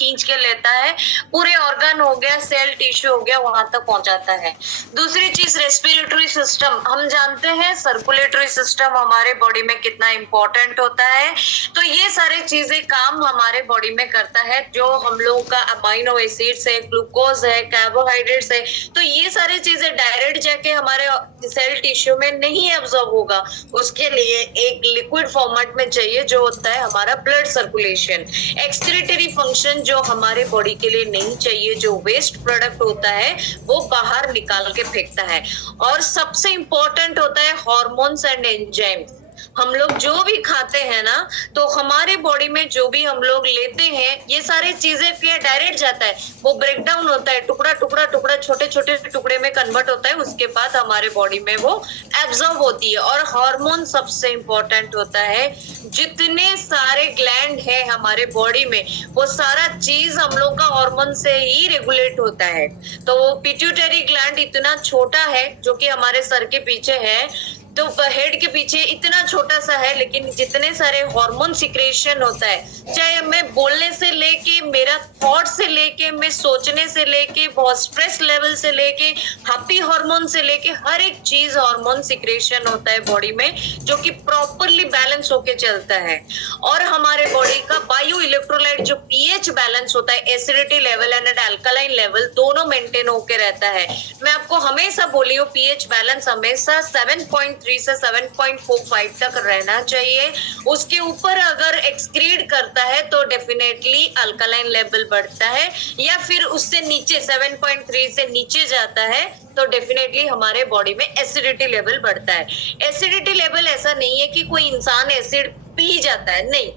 खींच के लेता है, पूरे ऑर्गन हो गया, सेल टिश्यू हो गया, वहां तक पहुंचाता है। दूसरी चीज रेस्पिरेटरी सिस्टम, हम जानते हैं सर्कुलेटरी सिस्टम हमारे बॉडी में कितना इंपॉर्टेंट होता है। तो ये सारी चीजें काम हमारे बॉडी में करता है, जो हम लोगों का अमाइनो एसिड्स है, ग्लूकोज है, कार्बोहाइड्रेट्स है, तो ये सारी चीजें डायरेक्ट जाके हमारे सेल टिश्यू में नहीं एब्जॉर्ब होगा। उसके लिए एक लिक्विड फॉर्मेट में चाहिए, जो होता है हमारा ब्लड सर्कुलेशन। एक्सक्रीटरी फंक्शन जो हमारे बॉडी के लिए नहीं चाहिए, जो वेस्ट प्रोडक्ट होता है वो बाहर निकाल के फेंकता है। और सबसे इंपॉर्टेंट होता है हार्मोन्स एंड एंजाइम्स। हम लोग जो भी खाते हैं ना, तो हमारे बॉडी में जो भी हम लोग लेते हैं, ये सारी चीजें फिर डायरेक्ट जाता है, वो ब्रेक डाउन होता है, टुकड़ा टुकड़ा टुकड़ा छोटे छोटे टुकड़े में कन्वर्ट होता है, उसके बाद हमारे बॉडी में वो एब्जॉर्ब होती है। और हार्मोन सबसे इंपॉर्टेंट होता है। जितने सारे ग्लैंड है हमारे बॉडी में, वो सारा चीज हम लोग का हार्मोन से ही रेगुलेट होता है। तो वो पिट्यूटरी ग्लैंड इतना छोटा है, जो कि हमारे सर के पीछे है, तो हेड के पीछे इतना छोटा सा है, लेकिन जितने सारे हार्मोन सिक्रेशन होता है, चाहे मैं बोलने से लेके, मेरा थॉट से लेके, मैं सोचने से लेके, बहुत स्ट्रेस लेवल से लेके, हैप्पी हार्मोन से लेके, हर एक चीज हार्मोन सिक्रेशन होता है बॉडी में, जो कि प्रॉपरली बैलेंस होके चलता है। और हमारे बॉडी का बायो इलेक्ट्रोलाइट जो पीएच बैलेंस होता है, acidity level and alkaline level दोनों मेंटेन होके रहता है। मैं आपको हमेशा बोली हूँ, पीएच बैलेंस हमेशा 7.3 से 7.45 तक रहना चाहिए। उसके ऊपर अगर एक्सक्रीड करता है तो डेफिनेटली अल्कलाइन लेवल बढ़ता है, या फिर उससे नीचे 7.3 से नीचे जाता है तो डेफिनेटली हमारे बॉडी में एसिडिटी लेवल बढ़ता है। एसिडिटी लेवल ऐसा नहीं है कि कोई इंसान एसिड पी जाता है, नहीं।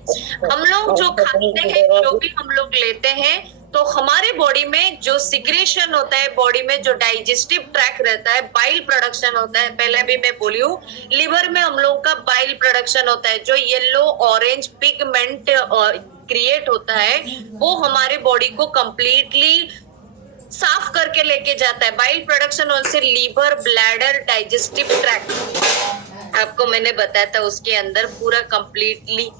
हम लोग जो खाते हैं, जो भी हम लोग लेते हैं, तो हमारे बॉडी में जो सिक्रेशन होता है, बॉडी में जो डाइजेस्टिव ट्रैक रहता है, बाइल प्रोडक्शन होता है, पहले भी मैं बोली हूँ, लिवर में हम लोग का बाइल प्रोडक्शन होता है, जो येलो ऑरेंज पिगमेंट क्रिएट होता है, वो हमारे बॉडी को कंप्लीटली साफ करके लेके जाता है। बाइल प्रोडक्शन से लीवर, ब्लैडर, डाइजेस्टिव ट्रैक्ट, आपको मैंने बताया था, उसके अंदर पूरा कंप्लीटली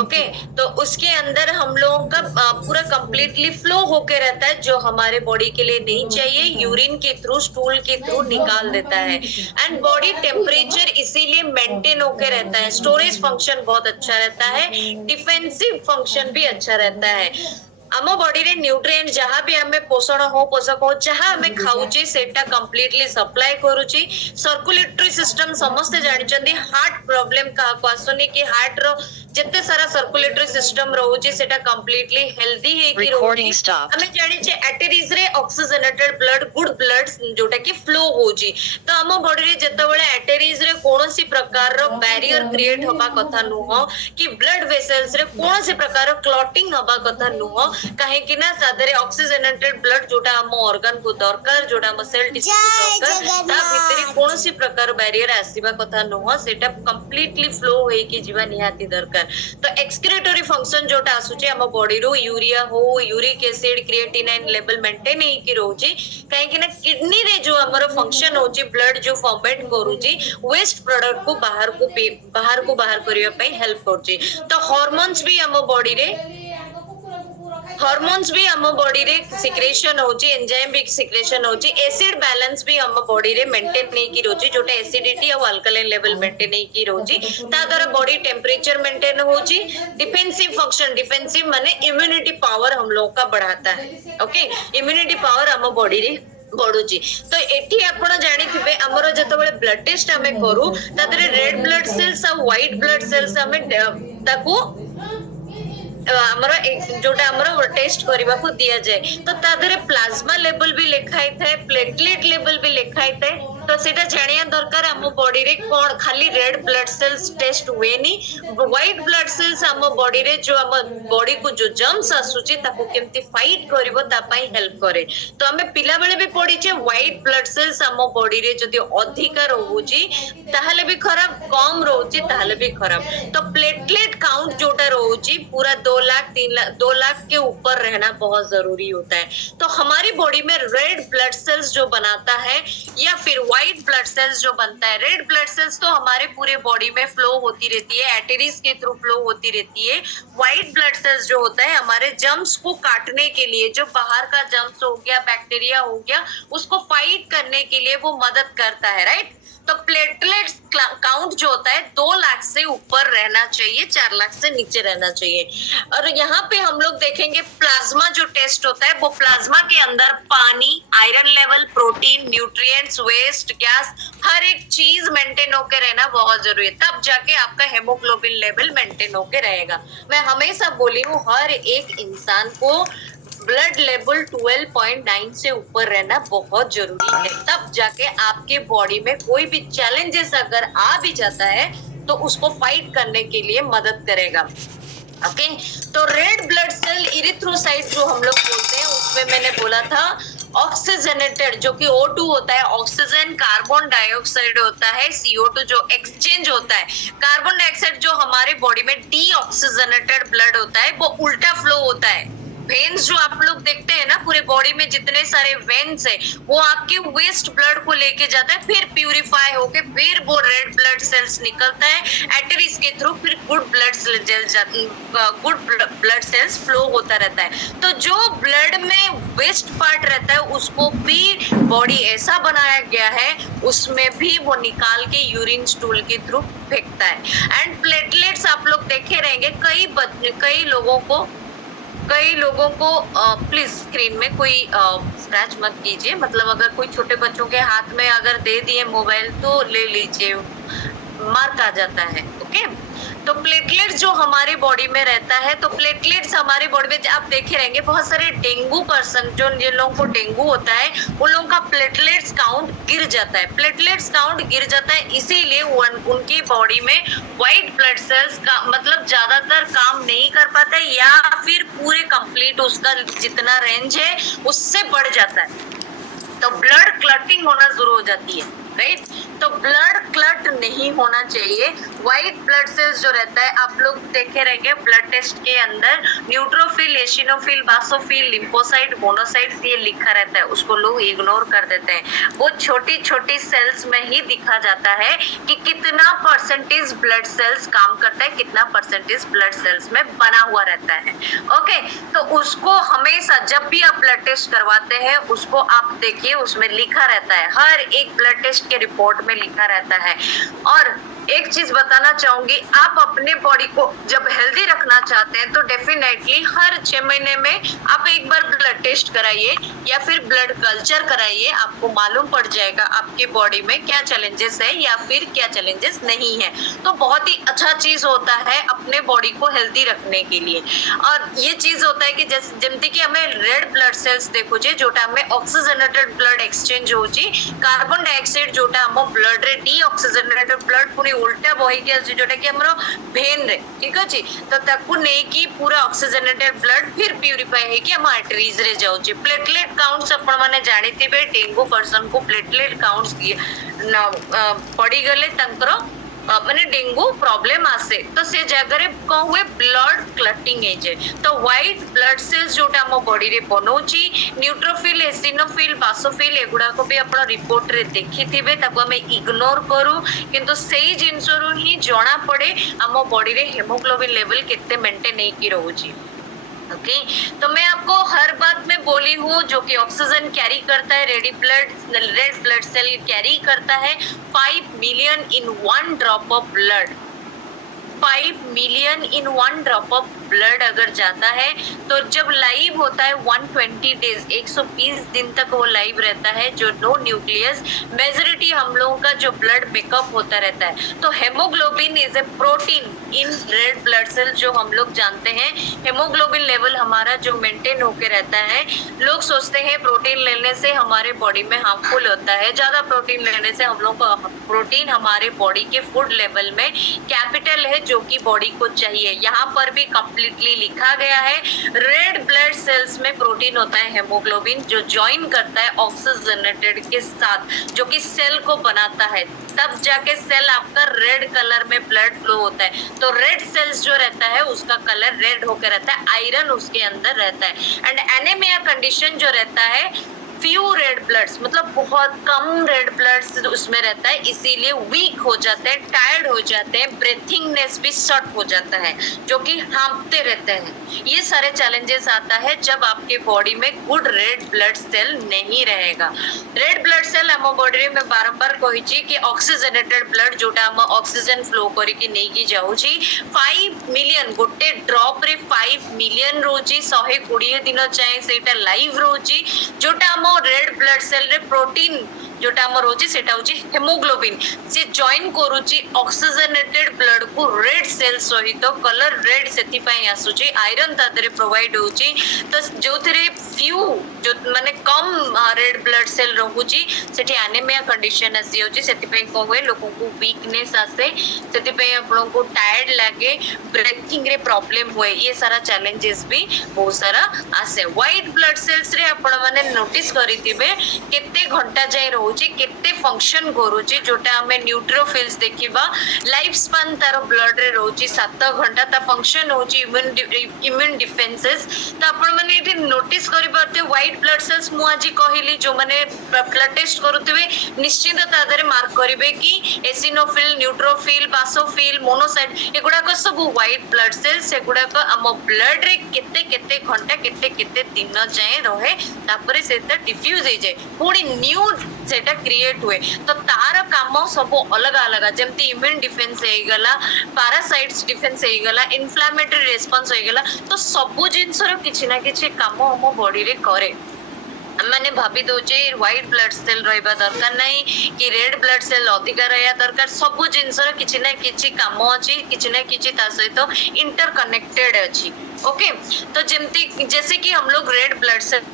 ओके। तो उसके अंदर हम लोगों का पूरा कंप्लीटली फ्लो होके रहता है, जो हमारे बॉडी के लिए नहीं चाहिए, यूरिन के थ्रू, स्टूल के थ्रू निकाल देता है। एंड बॉडी टेम्परेचर इसीलिए मेंटेन होके रहता है। स्टोरेज फंक्शन बहुत अच्छा रहता है, डिफेंसिव फंक्शन भी अच्छा रहता है। आम बॉडी रे न्यूट्रिएंट जहाँ भी हमें पोषण हो, पोषक हो, जहाँ हमें खाऊची सेटा कंप्लीटली सप्लाई करूची। सर्कुलेटरी सिस्टम समस्त जानिचंदी, हार्ट प्रॉब्लम का आसुनी कि हार्ट रो जिते सारा सर्कुलेटरी सिस्टम रहउची सेटा कंप्लीटली हेल्दी है कि रहउची। हमें जानि छे आर्टरीज रे ऑक्सीजनेटेड ब्लड, गुड ब्लड जोटा कि फ्लो होची। तो आम बॉडी रे जेतेबेले आर्टरीज रे कोनोसी प्रकार रो बैरियर क्रिएट होबा कथा नुहो, कि ब्लड वेसल्स रे कोनोसी प्रकार रो क्लॉटिंग होबा कथा नुहो, काहे कि ना सादरे ऑक्सीजनेटेड ब्लड जोटा हम ऑर्गन को दरकार, जोटा हम सेल टिश्यू को दरकार, ता भितरे कोनोसी प्रकार बैरियर आसीबा कथा नुहो, सेटा कंप्लीटली फ्लो होई कि जीवा निहाती दरकार। तो एक्सक्रीटरी फंक्शन जोटा आसुचे हम बॉडी रो, यूरिया हो, uric acid, creatinine level maintain हेई कि रहउची, काहे कि ना किडनी रे जो हमर फंक्शन होची, ब्लड जो फॉर्मेट करूची, वेस्ट प्रोडक्ट को बाहर करिया पई हेल्प करची। तो हार्मोन्स भी हम बॉडी रे हार्मोन्स भी हम बॉडी रे सिक्रेशन होची, एंजाइम भी सिक्रेशन होची, एसिड बैलेंस भी हम बॉडी रे मेंटेन नहीं की रोची, जोटा एसिडिटी और अल्कलाइन लेवल मेंटेन नहीं की रोची, ता द्वारा बॉडी टेम्परेचर मेंटेन होची। डिफेंसिव फंक्शन, डिफेंसिव माने इम्यूनिटी पावर हम लोग का बढ़ाता है। ओके, इम्यूनिटी पावर हम बॉडी रे बढ़ुची। तो एठी आपण जानि थिबे, हमरो जतबेले ब्लड टेस्ट हमें करू, तादरे रेड ब्लड सेल्स और व्हाइट ब्लड सेल्स हमें ताकू जोटा टेस्ट करने को दिया जाए, तो तादरे प्लाज्मा लेवल भी लिखाई थाए, प्लेटलेट लेवल भी लिखाई थाए। तो सेटा जानिया दरकार हम बॉडी रे कोन खाली रेड ब्लड सेल्स टेस्ट हुएनी, व्हाइट ब्लड सेल्स हम बॉडी रे जो हम बॉडी को जो जर्म्स आसुची ताको केमती फाइट करबो ता पई हेल्प करे। तो हमें पिला बेले भी पड़ी छे, व्हाइट ब्लड सेल्स हम बॉडी रे जदी अधिक रहउची ताहले भी खराब, कम रहउची ताहले भी खराब। तो प्लेटलेट काउंट जोटा रहुची पूरा 2 लाख 3 लाख 2 लाख के ऊपर रहना बहुत जरूरी होता है। तो हमारी बॉडी में रेड ब्लड सेल्स जो बनाता है या फिर व्हाइट ब्लड सेल्स जो बनता है, रेड ब्लड सेल्स तो हमारे पूरे बॉडी में फ्लो होती रहती है, आर्टरीज के थ्रू फ्लो होती रहती है। व्हाइट ब्लड सेल्स जो होता है हमारे जर्म्स को काटने के लिए, जो बाहर का जर्म्स हो गया, बैक्टीरिया हो गया, उसको फाइट करने के लिए वो मदद करता है, राइट। तो प्लेटलेट्स काउंट जो होता है 2 लाख से ऊपर रहना चाहिए, 4 लाख से नीचे रहना चाहिए। और यहाँ पे हम लोग देखेंगे प्लाज्मा जो टेस्ट होता है, वो प्लाज्मा के अंदर पानी, iron level, protein, nutrients, waste, gas, हर एक चीज मेंटेन होके रहना बहुत जरूरी है, तब जाके आपका हेमोग्लोबिन लेवल मेंटेन होके रहेगा। मैं हमेशा बोली हूँ हर एक इंसान को ब्लड लेवल 12.9 से ऊपर रहना बहुत जरूरी है, तब जाके आपके बॉडी में कोई भी चैलेंजेस अगर आ भी जाता है तो उसको फाइट करने के लिए मदद करेगा। ओके, तो रेड ब्लड सेल इरिथ्रोसाइट जो हम लोग बोलते हैं, उसमें मैंने बोला था ऑक्सीजनेटेड जो कि O2 होता है, ऑक्सीजन कार्बन डाइऑक्साइड होता है, CO2 जो एक्सचेंज होता है, कार्बन डाइऑक्साइड जो हमारे बॉडी में डीऑक्सीजनेटेड ब्लड होता है वो उल्टा फ्लो होता है। वेन्स जो आप लोग देखते हैं ना, पूरे बॉडी में जितने सारे वेन्स है वो आपके वेस्ट ब्लड को लेके जाता है, फिर प्यूरिफाई होके फिर वो रेड ब्लड सेल्स निकलता है आर्टरीज के थ्रू, फिर गुड ब्लड सेल्स फ्लो होता रहता है। तो जो ब्लड में वेस्ट पार्ट रहता है उसको भी बॉडी ऐसा बनाया गया है, उसमें भी वो निकाल के यूरिन स्टूल के थ्रू फेंकता है। एंड प्लेटलेट्स आप लोग देखे रहेंगे, कई लोगों को प्लीज स्क्रीन में कोई स्क्रैच मत कीजिए, मतलब अगर कोई छोटे बच्चों के हाथ में अगर दे दिए मोबाइल तो ले लीजिए, मार्क आ जाता है। ओके, तो प्लेटलेट्स जो हमारी बॉडी में रहता है, तो प्लेटलेट्स हमारी बॉडी में आप देखे रहेंगे बहुत सारे डेंगू पर्सन, जो जिन लोगों को डेंगू होता है उन लोगों का प्लेटलेट्स काउंट गिर जाता है। प्लेटलेट्स काउंट गिर जाता है इसीलिए उनकी बॉडी में व्हाइट ब्लड सेल्स का मतलब ज्यादातर काम नहीं कर पाता है, या फिर पूरे कंप्लीट उसका जितना रेंज है उससे बढ़ जाता है, तो ब्लड क्लटिंग होना शुरू हो जाती है, राइट। तो ब्लड क्लट नहीं होना चाहिए। व्हाइट ब्लड सेल्स जो रहता है आप लोग देखे रहेंगे ब्लड टेस्ट के अंदर न्यूट्रोफिल, एसिनोफिल, बासोफिल, लिम्फोसाइट, मोनोसाइट्स ये लिखा रहता है, उसको लोग इग्नोर कर देते हैं। वो छोटी छोटी सेल्स में ही दिखा जाता है कि कितना परसेंटेज ब्लड सेल्स काम करता है, कितना परसेंटेज ब्लड सेल्स में बना हुआ रहता है। ओके, तो उसको हमेशा जब भी आप ब्लड टेस्ट करवाते हैं उसको आप देखिए, उसमें लिखा रहता है, हर एक ब्लड टेस्ट के रिपोर्ट में लिखा रहता है। और एक चीज बताना चाहूंगी, आप अपने बॉडी को जब हेल्दी रखना चाहते हैं तो डेफिनेटली हर 6 महीने में आप एक बार ब्लड टेस्ट कराइए या फिर ब्लड कल्चर कराइए, आपको मालूम पड़ जाएगा आपके बॉडी में क्या चैलेंजेस है या फिर क्या चैलेंजेस नहीं है। तो बहुत ही अच्छा चीज होता है अपने बॉडी को हेल्दी रखने के लिए। और ये चीज होता है कि जैसे कि हमें रेड ब्लड सेल्स देखो जोटा हमें ऑक्सीजनेटेड ब्लड एक्सचेंज हो, कार्बन डाइऑक्साइड जोटा हम ब्लड रे डीऑक्सीजनेटेड ब्लड पुणी उल्टा बहिकी आसुची जोटा कि हमरो भेन रे, ठीक अछि। तो ताकू नै कि पूरा ऑक्सीजनेटेड ब्लड फिर प्यूरिफाई है कि हम आर्टरीज रे जाउची। प्लेटलेट काउंट्स आपण माने जानिथिबे, डेंगू पर्सन को प्लेटलेट काउंट्स पड़ी गले तंत्र माने डेंगू प्रॉब्लम आसे तो से जगह रे को हुए ब्लड क्लटिंग है जे। तो व्हाइट ब्लड सेल्स जोटा हम बॉडी रे बनौची, न्यूट्रोफिल, एसिनोफिल, बासोफिल एगुडा को भी आपण रिपोर्ट रे देखिथिबे, ताको हम इग्नोर करू, किंतु सेही जिंसरु ही जणा पड़े हम बॉडी रे हेमोग्लोबिन लेवल केते मेंटेन नहीं की रहूची। ओके, तो मैं आपको हर बात में बोली हूँ जो कि ऑक्सीजन कैरी करता है, रेड ब्लड सेल कैरी करता है 5 million in 1 drop of blood. 5 million in 1 drop of blood अगर जाता है तो जब लाइव होता है 120 डेज 120 दिन तक वो लाइव रहता है, जो नो न्यूक्लियस मेजॉरिटी हम लोगों का जो ब्लड मेकअप होता रहता है। तो haemoglobin is a protein in red blood cell, जो हम लोग जानते हैं हेमोग्लोबिन लेवल हमारा जो मेंटेन होके रहता है। लोग सोचते हैं प्रोटीन लेने से हमारे बॉडी में हार्मफुल होता है, ज्यादा प्रोटीन लेने से हम लोग को प्रोटीन हमारे बॉडी के फूड लेवल में कैपिटल है जो कि बॉडी को चाहिए। यहाँ पर भी कंप्लीट कंप्लीटली लिखा गया है। रेड ब्लड सेल्स में प्रोटीन होता है हेमोग्लोबिन, जो ज्वाइन करता है ऑक्सीजनेटेड के साथ, जो कि सेल को बनाता है, तब जाके सेल आपका रेड कलर में ब्लड फ्लो होता है। तो रेड सेल्स जो रहता है उसका कलर रेड होकर रहता है, आयरन उसके अंदर रहता है। एंड एनीमिया कंडीशन जो रहता है, फ्यू रेड ब्लड्स, मतलब बहुत कम रेड ब्लड्स उसमें रहता है, इसीलिए वीक हो जाते हैं, टायर्ड हो जाते हैं, ब्रीथिंगनेस भी शॉर्ट हो जाता है, जो कि हाँफते रहते हैं। ये सारे चैलेंजेस आता है जब आपके बॉडी में गुड रेड ब्लड सेल नहीं रहेगा। रेड ब्लड सेल ଆମ ବଡିରେ मैं बारंबार कही कि ऑक्सीजनेटेड ब्लड जोटा हम ऑक्सीजन फ्लो करिकी नेकी जाउची 5 मिलियन गोटे ड्रॉप रे 5 मिलियन रोची 120 दिन जाए सेटा लाइव रोची, जोटा हम रेड ब्लड सेल रे प्रोटीन जोटा हम रोची सेटा होची हेमोग्लोबिन, से जॉइन करूची ऑक्सीजनेटेड ब्लड को रेड सेल सहित कलर रेड सेति पई आसुची, आयरन तादरे प्रोवाइड होची। तो जो थरे फ्यू जो माने कम रेड ब्लड सेल रहूची सेठी एनीमिया कंडीशन आसी होची, सेति पई को होय लोगों को वीकनेस आसे, सेति पई आपन को टायर्ड लागे, ब्रीथिंग रे प्रॉब्लम होय, ये सारा चैलेंजेस भी बहुत सारा आसे। व्हाइट ब्लड सेल्स रे आपण माने नोटिस करिथिबे केते घंटा जाय रहूची, केते फंक्शन करूची, जोटा हमें न्यूट्रोफिल्स देखिबा लाइफ स्पान तार ब्लड रे रहूची 7 घंटा, ता फंक्शन होची इम्यून डिफेंसेस। तो आपण माने एठी नोटिस करि पारते व्हाइट ब्लड सेल्स मु आजि कहिली जो माने ब्लड टेस्ट करूथिबे निश्चित तादरे मार्क करिवे कि एसिनोफिल, न्यूट्रोफिल, बासोफिल, मोनोसाइट एगुडा को सब व्हाइट ब्लड सेल्स, एगुडा को हम ब्लड रे केते केते घंटा केते केते दिन जाए रहे, तापरे सेटा डिफ्यूज हे जाए, पुणी न्यू सेटा क्रिएट हुए। तो तार काम सब अलग अलग, जेमती इम्यून डिफेंस हे गला, पैरासाइट्स डिफेंस हे गला, इन्फ्लेमेटरी रेस्पॉन्स हे गला, तो सब जिनसर किछि ना किछि काम हम बॉडी रे करे। मैंने भाभी दौचे व्हाइट ब्लड सेल रहिबा दरकार नहीं कि रेड ब्लड सेल अधिक रहा दरकार, सब जिनसर किछि ना किछि काम अछि, किछि ना किछि ता सहित इंटरकनेक्टेड अछि। ओके, तो जेमती जैसे कि हम लोग रेड ब्लड सेल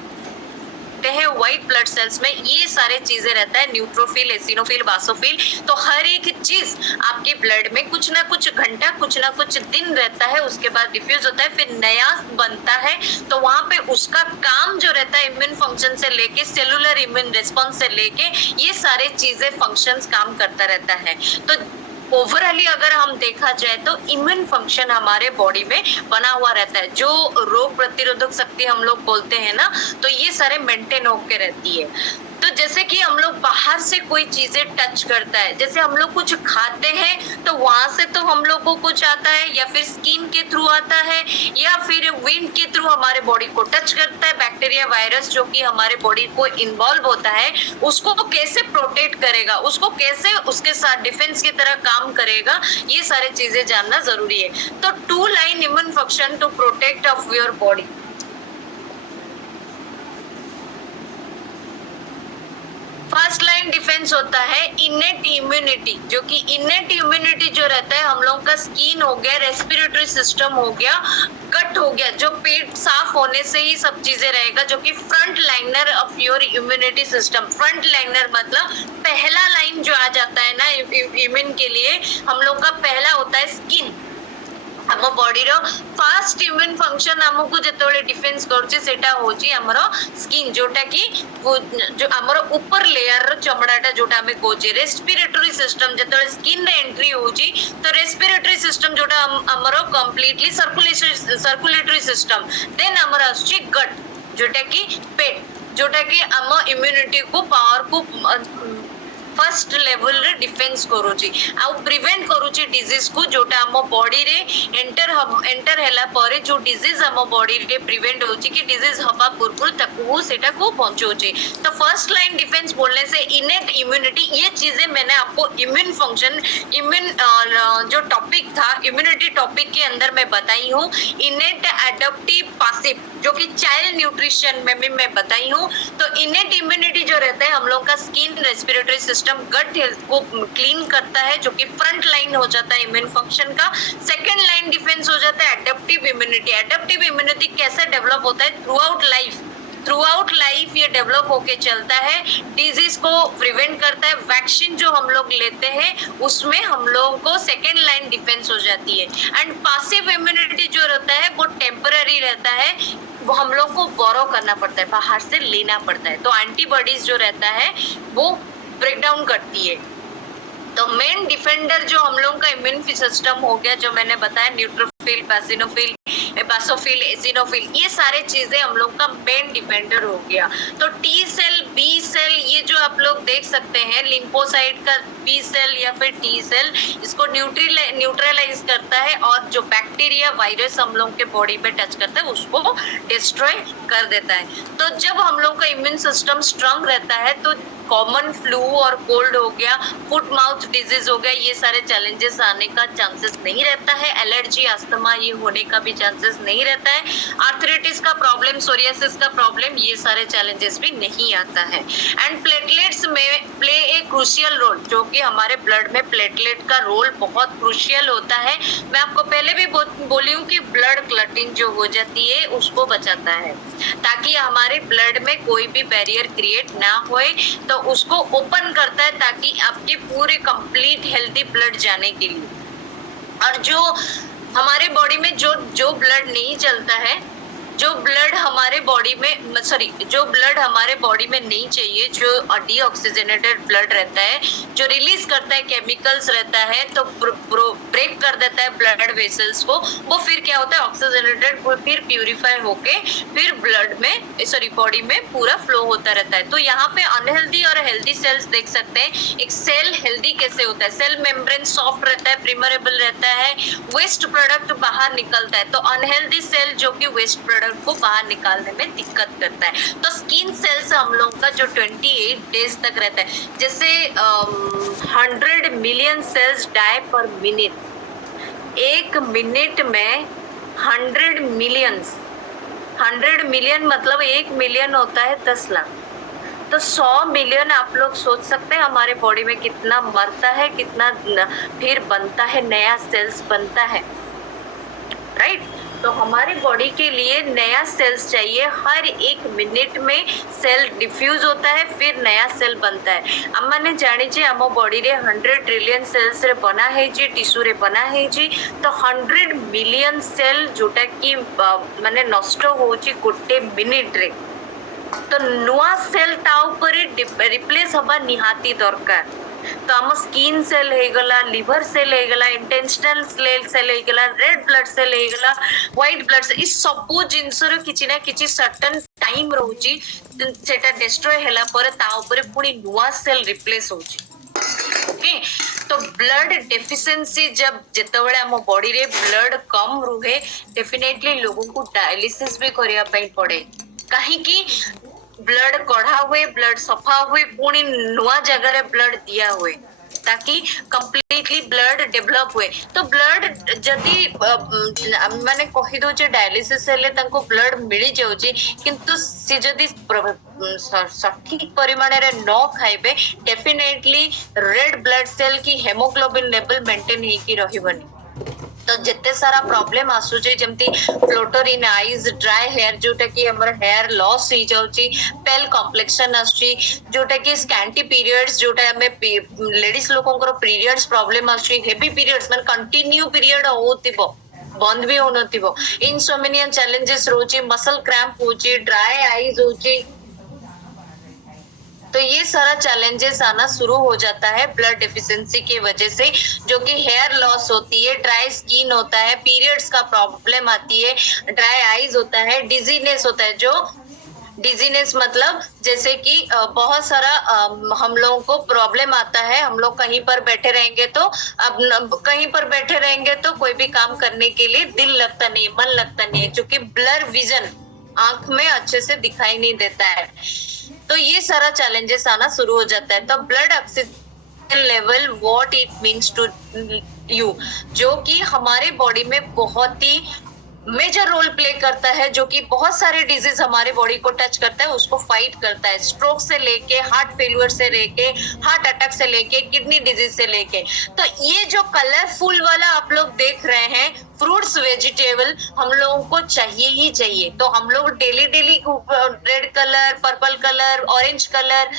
है व्हाइट ब्लड सेल्स में ये सारे चीजें रहता है, न्यूट्रोफिल, एसिनोफिल, बासोफिल, तो हर एक चीज आपके ब्लड में कुछ ना कुछ घंटा कुछ ना कुछ दिन रहता है, उसके बाद डिफ्यूज होता है, फिर नया बनता है। तो वहां पे उसका काम जो रहता है इम्यून फंक्शन से लेके सेलुलर इम्यून रिस्पॉन्स से लेके ये सारे चीजें फंक्शंस काम करता रहता है। तो ओवरऑली अगर हम देखा जाए तो इम्यून फंक्शन हमारे बॉडी में बना हुआ रहता है, जो रोग प्रतिरोधक शक्ति हम लोग बोलते हैं ना, तो ये सारे मेंटेन होके रहती है। तो जैसे कि हम लोग बाहर से कोई चीजें टच करता है, जैसे हम लोग कुछ खाते हैं तो वहां से तो हम लोग को कुछ आता है, या फिर स्किन के थ्रू आता है, या फिर विंड के थ्रू हमारे बॉडी को टच करता है, बैक्टीरिया वायरस जो कि हमारे बॉडी को इन्वॉल्व होता है, उसको कैसे प्रोटेक्ट करेगा, उसको कैसे उसके साथ डिफेंस की तरह काम करेगा, ये सारी चीजें जानना जरूरी है। तो 2 line immune function to protect of your body. First line defence होता है इनेट इम्यूनिटी, जो कि इनेट इम्यूनिटी जो रहता है हम लोगों का स्किन हो गया, रेस्पिरेटरी सिस्टम हो गया, गट हो गया, जो पेट साफ होने से ही सब चीजें रहेगा, जो कि front liner of your immunity system. Front liner मतलब पहला लाइन जो आ जाता है ना इम्यून के लिए, हम लोग का पहला होता है स्किन। हम बॉडी रो फास्ट इम्यून फंक्शन हमको जेतोले डिफेंस करछि सेटा होछि हमरो स्किन, जोटा कि जो हमरो ऊपर लेयर रो चमड़ाटा जोटा हमें कोछि। रेस्पिरेटरी सिस्टम जेतोले स्किन रे एंट्री होछि, तो रेस्पिरेटरी सिस्टम जोटा हमरो कंप्लीटली सर्कुलेटरी सिस्टम। देन हमरो आछि गट, जोटा कि पेट, जोटा कि हम इम्यूनिटी को पावर को फर्स्ट लेवल रे डिफेंस करूची, आ प्रिवेंट करूची डिजीज को, जोटा हम बॉडी रे एंटर हैला परे जो डिजीज हम बॉडी रे प्रिवेंट होची कि डिजीज हवा पूर्व तक सेटा को पहुंचोची। तो फर्स्ट लाइन डिफेंस बोलने से इनेट इम्यूनिटी, ये चीजें मैंने आपको इम्यून फंक्शन इम्यून जो टॉपिक था इम्यूनिटी टॉपिक के अंदर मैं बताई हूँ। इनेट, एडप्टिव, पैसिव, जो कि चाइल्ड न्यूट्रिशन में भी मैं बताई हूँ। तो इनेट इम्यूनिटी जो रहता है हम लोग का skin, respiratory system, gut health को क्लीन करता है, जो कि फ्रंट लाइन हो जाता है इम्यून फंक्शन का। सेकंड लाइन डिफेंस हो जाता है एडप्टिव इम्यूनिटी। एडप्टिव इम्यूनिटी कैसे डेवलप होता है throughout life, throughout life ये डेवलप होके चलता है, डिजीज को प्रिवेंट करता है। वैक्सीन जो हम लोग लेते हैं उसमें हम लोगों को सेकेंड लाइन डिफेंस हो जाती है। एंड पासिव इम्यूनिटी जो रहता है वो टेम्पररी रहता है, वो हम लोग को बोरो करना पड़ता है, बाहर से लेना पड़ता है। तो एंटीबॉडीज जो रहता है वो ब्रेक डाउन करती है। तो मेन डिफेंडर जो हम लोगों का इम्यून सिस्टम हो गया, जो मैंने बताया न्यूट्रोफिल, बेसिनोफिल, बासोफिल, एसिनोफिल, ये सारे चीजें हम लोग का मेन डिफेंडर हो गया। तो टी सेल, बी सेल, ये जो आप लोग देख सकते हैं लिम्फोसाइट का बी सेल या फिर टी सेल, इसको न्यूट्रलाइज करता है और जो बैक्टीरिया, वायरस हम लोग के बॉडी में टच करता है उसको डिस्ट्रॉय कर देता है। तो जब हम लोग का इम्यून सिस्टम स्ट्रांग रहता है तो कॉमन फ्लू और कोल्ड हो गया, फुट माउथ डिजीज हो गया, ये सारे चैलेंजेस आने का चांसेस नहीं रहता है। एलर्जी, अस्थमा, ये होने का भी चांसेस नहीं रहता है। आर्थराइटिस का प्रॉब्लम, सोरियासिस का प्रॉब्लम, ये सारे चैलेंजेस भी नहीं आता है। एंड प्लेटलेट्स में प्ले ए क्रूशियल रोल, जो कि हमारे ब्लड में प्लेटलेट का रोल बहुत क्रूशियल होता है। मैं आपको पहले भी बोली हूँ कि ब्लड क्लटिंग जो हो जाती है उसको बचाता है, ताकि हमारे ब्लड में कोई भी बैरियर क्रिएट ना होए, तो उसको ओपन करता है ताकि आपके पूरे कंप्लीट हेल्दी ब्लड जाने के लिए। और जो हमारे बॉडी में जो ब्लड नहीं चलता है, जो ब्लड हमारे बॉडी में नहीं चाहिए, जो डीऑक्सीजनेटेड ब्लड रहता है, जो रिलीज करता है केमिकल्स रहता है, तो ब्रेक कर देता है ब्लड वेसल्स को, वो फिर क्या होता है ऑक्सीजनेटेड, वो फिर प्यूरिफाई होके फिर बॉडी में पूरा फ्लो होता रहता है। तो यहाँ पे अनहेल्दी और हेल्दी सेल्स देख सकते हैं। एक सेल हेल्दी कैसे होता है, सेल मेम्ब्रेन सॉफ्ट रहता है, प्रिमरेबल रहता है, वेस्ट प्रोडक्ट बाहर निकलता है। तो अनहेल्दी सेल जो कि वेस्ट प्रोडक्ट को बाहर निकालने में दिक्कत करता है। तो स्किन सेल्स हम लोगों का जो 28 डेज तक रहता है, जैसे 100 million cells die per minute, एक मिनट में 100 मिलियन मतलब 1 मिलियन होता है 10 लाख। तो 100 मिलियन आप लोग सोच सकते हैं हमारे बॉडी में कितना मरता है, कितना फिर बनता है, नया सेल्स बनता है, राइट। तो हमारे बॉडी के लिए नया सेल्स चाहिए, हर एक मिनट में सेल डिफ्यूज होता है, फिर नया सेल बनता है। आम मैंने जानी आम बॉडी रे 100 ट्रिलियन सेल्स रे बना है जी, टिश्यू रे बना है जी। तो 100 मिलियन सेल जोटा कि माने नष्ट होची गोटे मिनिट रे, तो नुआ सेल ता ऊपर रिप्लेस हबा निहाती दरकार। तो आम स्किन सेल हो गला, लिवर सेल हो गला, इंटेस्टाइनल सेल हो गला, रेड ब्लड सेल हो गला, व्हाइट ब्लड सेल, इस सब जिनस रो किछि ना किछि सर्टेन टाइम रहउची, सेटा डिस्ट्रॉय होला पर ता ऊपर पुनी नुआ सेल रिप्लेस होची। ओके, तो ब्लड डेफिशिएंसी जब जेतेबेले हम बॉडी रे ब्लड कम रुहे, डेफिनेटली लोगों को डायलिसिस भी करिया पई पड़े, काहे कि ब्लड कढ़ा हुए, ब्लड सफा हुए, पुणी नुआ जगह रे ब्लड दिया हुए, ताकि कंप्लीटली ब्लड डेवलप हुए। तो ब्लड जदी माने कहि दो जे डायलिसिस हेले तांको ब्लड मिली जाउची, किंतु से जदी सठिक परिमाण रे न खाइबे, डेफिनेटली रेड ब्लड सेल की हेमोग्लोबिन लेवल मेंटेन हे की रहिबनी। तो जिते सारा प्रॉब्लम आसुचे, जमती floater in eyes, dry hair जोटा कि हमर हेयर लॉस हो जाउची, पेल कॉम्प्लेक्शन आसुची, जोटा कि स्कैंटी पीरियड्स, जोटा हमें लेडीज लोकंकर पीरियड्स प्रॉब्लम आसुची, हेवी पीरियड्स माने कंटिन्यू पीरियड होतिबो, बंद भी होनतिबो, इनसोमिनिया चैलेंजेस रोची, मसल क्रैम्प होची, ड्राई आईज होची। तो ये सारा चैलेंजेस आना शुरू हो जाता है ब्लड डेफिशिएंसी की वजह से, जो कि हेयर लॉस होती है, ड्राई स्किन होता है, पीरियड्स का प्रॉब्लम आती है, ड्राई आईज होता है, डिजीनेस होता है। जो डिजीनेस मतलब जैसे कि बहुत सारा हम लोगों को प्रॉब्लम आता है, हम लोग कहीं पर बैठे रहेंगे तो कोई भी काम करने के लिए दिल लगता नहीं, मन लगता नहीं है, क्योंकि ब्लर विजन, आंख में अच्छे से दिखाई नहीं देता है। तो ये सारा चैलेंजेस आना शुरू हो जाता है। तो blood oxygen level, what it means to you, जो कि हमारे बॉडी में बहुत ही मेजर रोल प्ले करता है, जो कि बहुत सारे डिजीज हमारे बॉडी को टच करता है, उसको फाइट करता है, स्ट्रोक से लेके हार्ट फेलियर से लेके हार्ट अटैक से लेके किडनी डिजीज से लेके। तो ये जो कलरफुल वाला आप लोग देख रहे हैं फ्रूट्स वेजिटेबल, हम लोगों को चाहिए ही चाहिए। तो हम लोग daily daily red colour, purple colour, orange colour,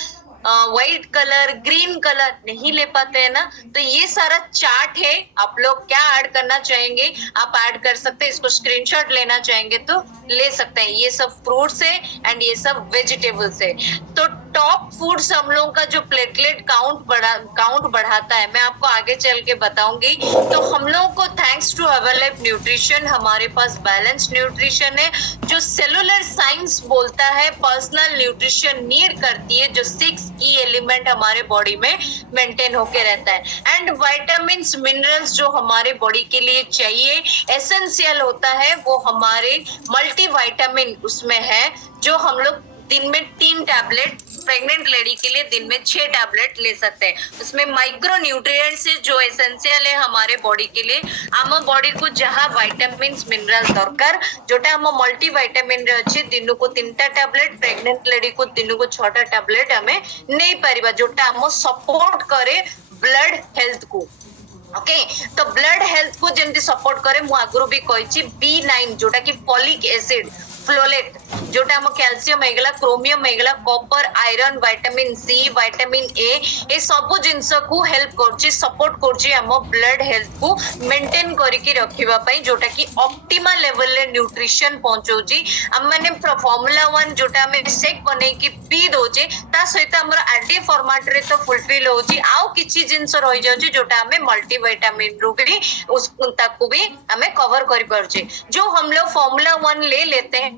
white colour, green colour नहीं ले पाते हैं ना। तो ये सारा चार्ट है, आप लोग क्या ऐड करना चाहेंगे आप ऐड कर सकते हैं, इसको स्क्रीनशॉट लेना चाहेंगे तो ले सकते हैं। ये सब फ्रूट्स है एंड ये सब वेजिटेबल्स है। तो टॉप फूड्स हम लोगों का जो प्लेटलेट काउंट बढ़ाता है, मैं आपको आगे चल के बताऊंगी। तो हम लोगों को थैंक्स टू हर्बलाइफ न्यूट्रिशन हमारे पास बैलेंस न्यूट्रिशन है, जो सेलुलर साइंस बोलता है पर्सनल न्यूट्रिशन नीड करती है, जो 6 की एलिमेंट हमारे बॉडी में मेंटेन होके रहता है। एंड विटामिन मिनरल्स जो हमारे बॉडी के लिए चाहिए एसेंशियल होता है, वो हमारे मल्टीविटामिन उसमें है, जो हम लोग दिन में 3 टैबलेट, प्रेग्नेंट लेडी के लिए दिन में 6 टैबलेट ले सकते हैं। उसमें माइक्रो न्यूट्रिएंट्स है जो एसेंशियल है हमारे बॉडी के लिए। आम बॉडी को जहाँ विटामिन मिनरल दरकार, जोटा आम मल्टीविटामिन रे अछि, दिन को 3टा टैबलेट, प्रेग्नेंट लेडी को दिन को 6टा टैबलेट हमें नहीं परिबा, जोटा आम सपोर्ट करे ब्लड हेल्थ को। ओके तो ब्लड हेल्थ को जेमती सपोर्ट करे, मु आगुरु भी कहिछि B9 जोटा कि फॉलिक एसिड, फ्लोलेट जोटा हम कैल्शियम हेगला, क्रोमियम हेगला, copper, iron, vitamin C, vitamin A सब जिंस को हेल्प करछि, सपोर्ट करछि हम ब्लड हेल्थ को मेंटेन करिकि रखिबा पई, जोटा कि ऑप्टिमल लेवल रे न्यूट्रिशन पहुंचौछि। हम माने फॉर्मूला 1 जोटा हमें शेक बनै कि पी दोचे, ता सहित हमर आरडी फॉर्मेट रे तो फुलफिल होछि, आउ किछि जिंस रहि जाउछि जोटा हमें मल्टीविटामिन रू भी उस ताकू भी हमें कवर करि परछि। जो हम लोग फॉर्मूला 1 ले लेते हैं